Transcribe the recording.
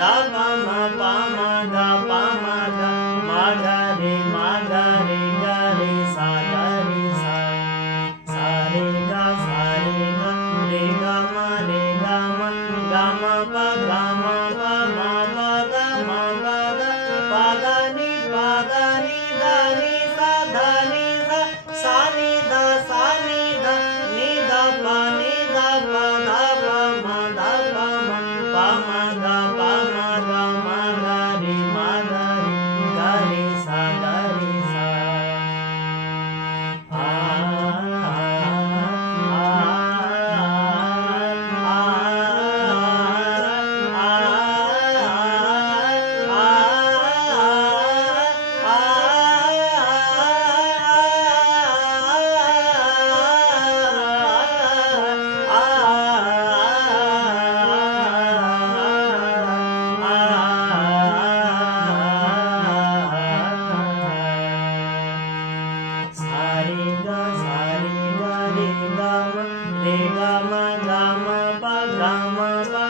दा पा मा पा मा गा पा मा गा मा गा रे गा रे सा गा रे सा रे गा रे गा मा गा मा पा गा मा पा मा पा गा मा पा गा पा दा नी दा नी सा धा नी सा नी दा नी दा पा धा पा मा धा पा मा गा मा गा रे गा रे सा रे गा मा पा गा मा पा